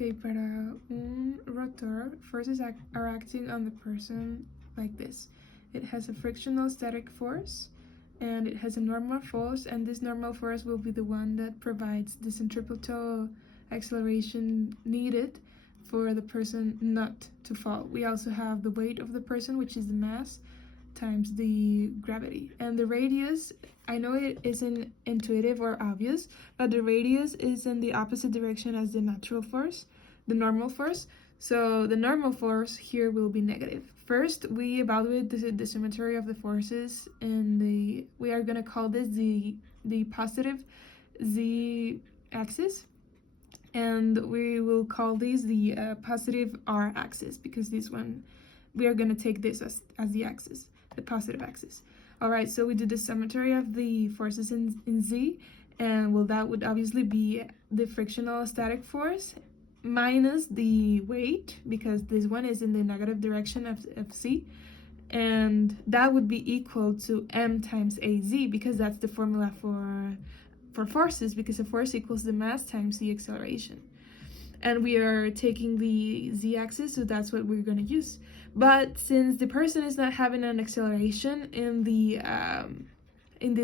Okay, para un rotor, forces are acting on the person like this. It has a frictional static force, and it has a normal force, and this normal force will be the one that provides the centripetal acceleration needed for the person not to fall. We also have the weight of the person, which is the mass, times the gravity. And the radius, I know it isn't intuitive or obvious, but the radius is in the opposite direction as the natural force, the normal force. So the normal force here will be negative. First, we evaluate the symmetry of the forces we are gonna call this the positive z-axis, and we will call this the positive r-axis, because this one, we are gonna take this as the axis, the positive axis. All right, so we do the symmetry of the forces in Z, and well, that would obviously be the frictional static force minus the weight, because this one is in the negative direction of C, and that would be equal to m times az, because that's the formula for forces, because a force equals the mass times the acceleration. And we are taking the z-axis, so that's what we're going to use. But since the person is not having an acceleration in the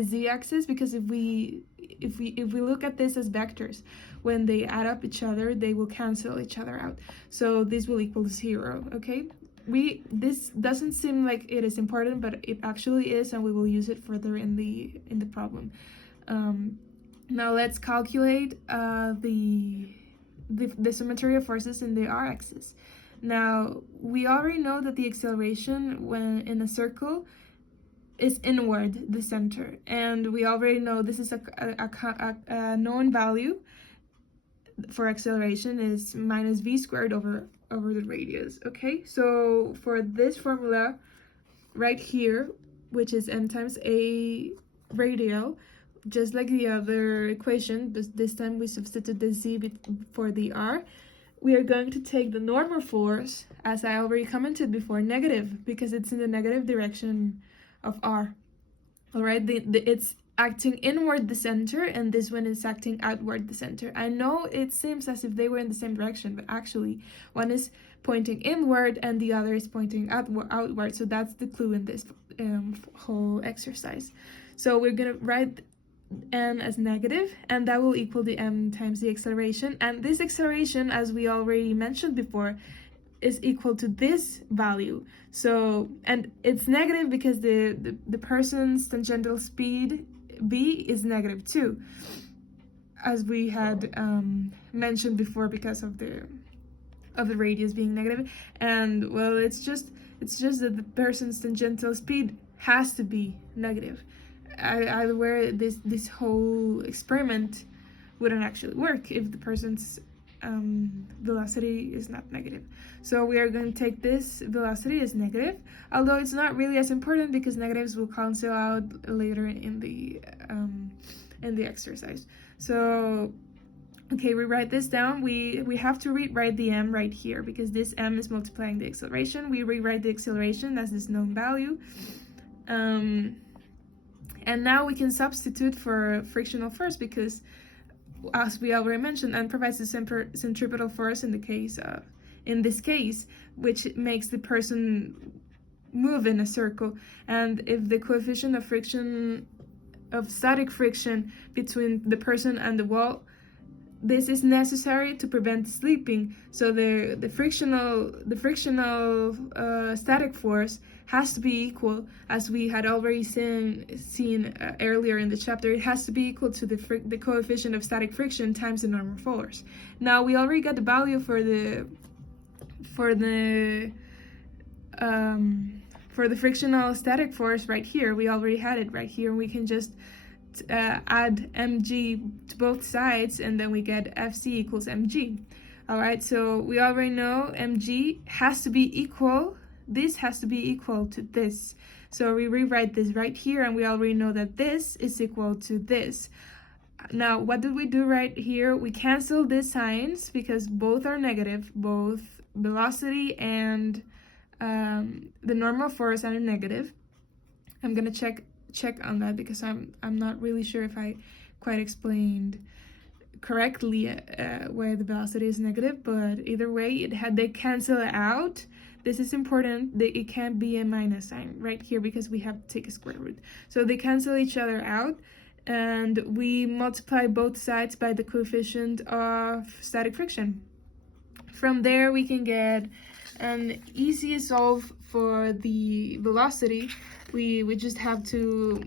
z-axis, because if we look at this as vectors, when they add up each other, they will cancel each other out. So this will equal 0. Okay. This doesn't seem like it is important, but it actually is, and we will use it further in the problem. Now let's calculate the symmetry of forces in the r-axis. Now, we already know that the acceleration when in a circle is inward the center, and we already know this is a known value for acceleration is minus v squared over the radius. Okay, so for this formula right here, which is m times a radial, just like the other equation, this time we substitute the z for the r. We are going to take the normal force, as I already commented before, negative, because it's in the negative direction of r. All right, it's acting inward the center, and this one is acting outward the center. I know it seems as if they were in the same direction, but actually one is pointing inward and the other is pointing outward. So that's the clue in this whole exercise. So we're gonna write n as negative, and that will equal the m times the acceleration, and this acceleration, as we already mentioned before, is equal to this value. So, and it's negative because the person's tangential speed v is negative too, as we had mentioned before, because of the radius being negative. And well, it's just that the person's tangential speed has to be negative. Where this whole experiment wouldn't actually work if the person's velocity is not negative. So we are going to take this velocity as negative, although it's not really as important because negatives will cancel out later in the exercise. So okay, we write this down. We have to rewrite the m right here, because this m is multiplying the acceleration. We rewrite the acceleration as this known value. And now we can substitute for frictional force, because, as we already mentioned, n provides the centripetal force in this case, which makes the person move in a circle. And if the coefficient of static friction between the person and the wall, this is necessary to prevent sleeping. So the frictional static force has to be equal, as we had already seen earlier in the chapter. It has to be equal to the coefficient of static friction times the normal force. Now we already got the value for the frictional static force right here. We already had it right here, and we can just add mg to both sides, and then we get Fc equals mg. All right, so we already know mg has to be equal, this has to be equal to this. So we rewrite this right here, and we already know that this is equal to this. Now, what did we do right here? We cancel these signs because both are negative, both velocity and the normal force are negative. I'm gonna check on that because I'm not really sure if I quite explained correctly where the velocity is negative, but either way, they cancel out. This is important, that it can't be a minus sign right here because we have to take a square root. So they cancel each other out, and we multiply both sides by the coefficient of static friction. From there, we can get an easy solve for the velocity. We just have to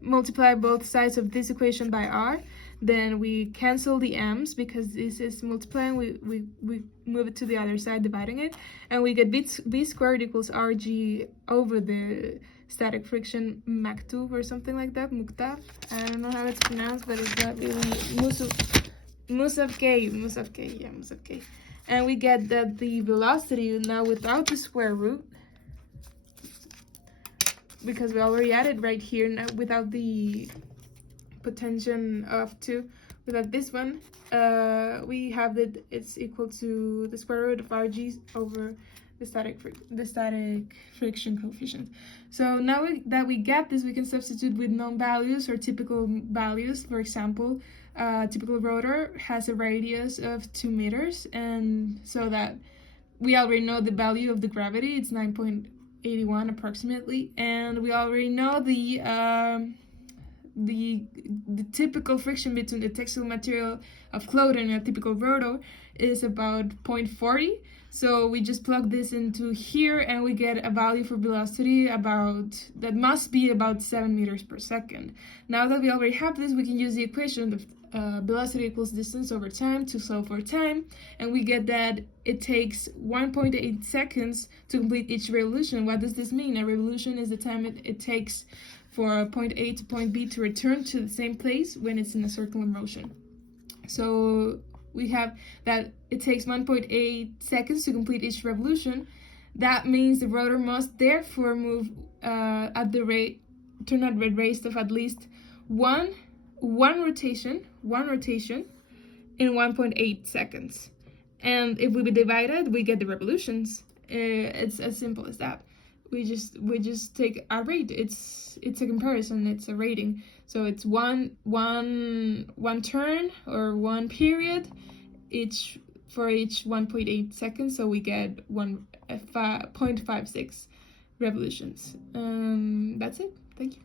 multiply both sides of this equation by r. Then we cancel the m's because this is multiplying. We move it to the other side, dividing it, and we get b squared equals rg over the static friction maktub or something like that, muktaf. I don't know how it's pronounced, but it's not really musafk. And we get that the velocity now without the square root, because we already added right here now without the potential of 2, without this one, we have that it's equal to the square root of rg over the static friction coefficient. So now that we get this, we can substitute with known values or typical values. For example, typical rotor has a radius of 2 meters, and so that we already know the value of the gravity, it's 9.81 approximately, and we already know the typical friction between the textile material of clothing and a typical rotor is about 0.40. So we just plug this into here and we get a value for velocity that must be about 7 meters per second. Now that we already have this, we can use the equation of velocity equals distance over time to solve for time, and we get that it takes 1.8 seconds to complete each revolution. What does this mean? A revolution is the time it takes for point A to point B to return to the same place when it's in a circular motion. So we have that it takes 1.8 seconds to complete each revolution. That means the rotor must therefore move at the rate of at least one rotation in 1.8 seconds. And if we divide it, we get the revolutions. It's as simple as that. We just take a rate. It's a comparison. It's a rating. So it's one turn or one period for each 1.8 seconds. So we get 0.56 revolutions. That's it. Thank you.